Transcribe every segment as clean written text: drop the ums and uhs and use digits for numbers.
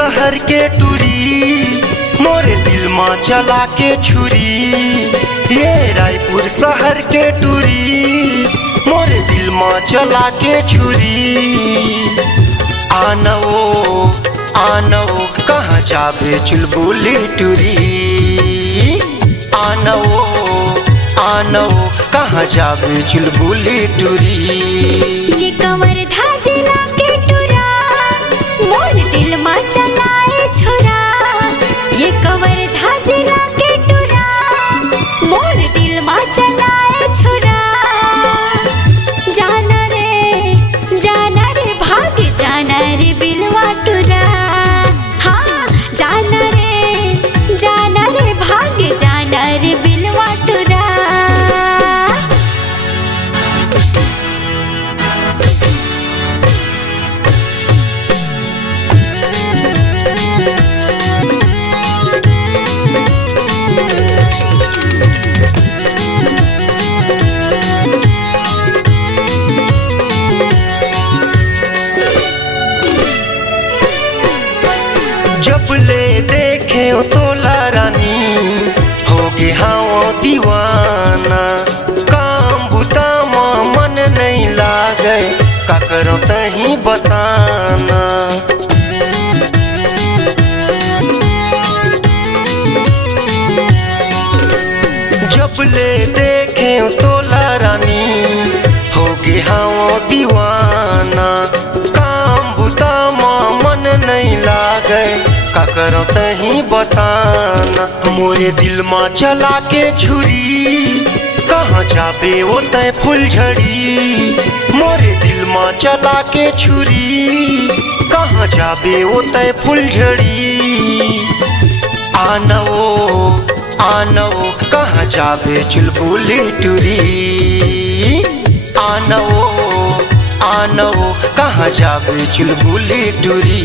शहर के टूरी मोरे दिल में चला के छुरी। ये रायपुर शहर के टूरी मोरे दिल में चला के छुरी। आनो कहाँ जाबे चुलबुली टूरी। आनो कहाँ जाबे चुलबुली टूरी। ये कमर धाजिला के टूरा मोर दिल में चलाए छोरा। ये कमर धाजिला के टूरा मोर दिल में चलाए छोरा। जाना रे भाग जाना रे बिलवा टूरा। हाँ जाना रे भाग जाना रे बिलवा टूरा। जब ले देखे तोला रानी होगे हाँ दीवाना। काम बुता मन नहीं लागे का करो तही बताना। जब ले देखे तोला रानी होगे हाँ दीवाना। काम बुता मन नहीं लागे का करो तही बताना। मोरे दिल में चला के छुरी कहाँ जाबे वो तय फुलझड़ी। मोरे दिल में चला के छुरी कहाँ जाबे वो तय फुलझड़ी। आनो कहाँ जाबे चुलबुली टूरी। आनो कहाँ जाबे चुलबुली टूरी।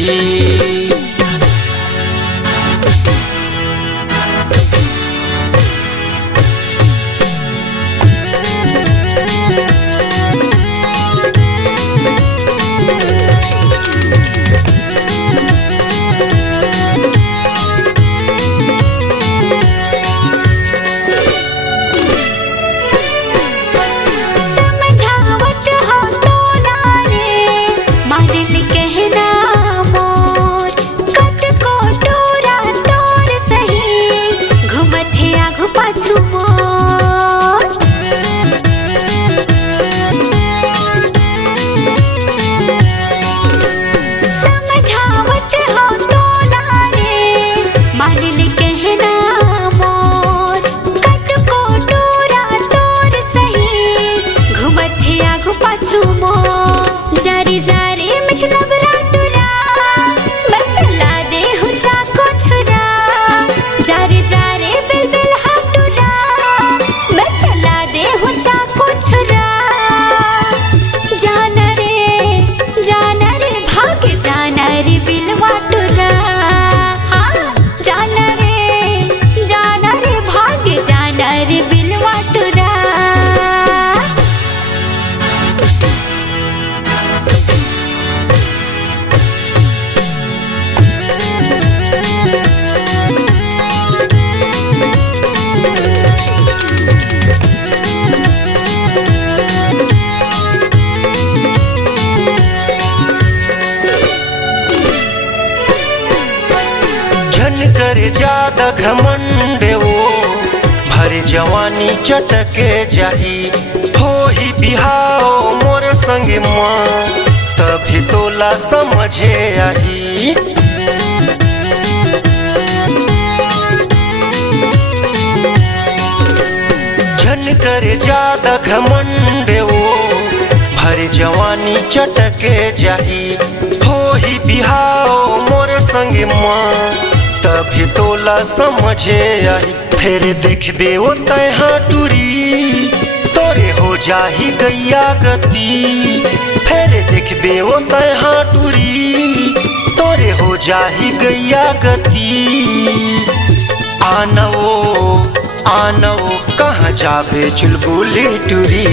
जारी मतलब राटुरा बचला दे हूँ चाको छुरा। जारी बिल हाटुरा बचला दे हूँ चाको छुरा। जाना रे भाग जाना रे बिल वाटुरा। हाँ जाना रे भाग जाना रे बिल वाटुरा। झन कर ज्यादा घमंड वो भरे जवानी चटके जाही। हो ही बिहाओ मोर संग माँ तभी तोला समझे आई। झन कर ज्यादा घमंड वो भरे जवानी चटके जाही। हो ही बिहाओ मोर संग माँ तभी तोला समझे आई। फिर देखबे वो तय टूरी तोरे हो जाही गैया गति। फिर देखबे वो तय टूरी तोरे हो जाही गैया गति। आनो कहाँ जाबे चुलबुली टूरी।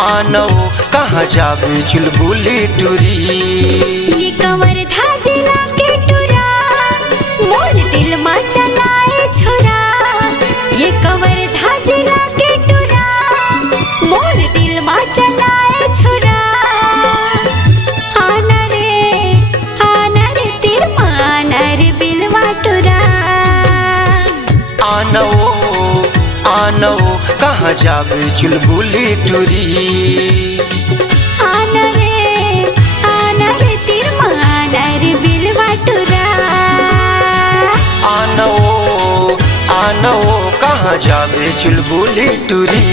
आनो कहाँ जाबे चुलबुली टूरी। ये कंवर था जिला के टुरा मोर दिल मा चलाए छोरा। ये कंवर था जिला के टुरा मोर दिल मा चलाए छोरा। आना रे दिल मा आना रे बिलवा टुरा। आनो कहाँ जाबे चुलबुली टूरी। आना रे दिल मा आना रे बिलवा टुरा। आनो कहाँ जाबे चुलबुली टूरी।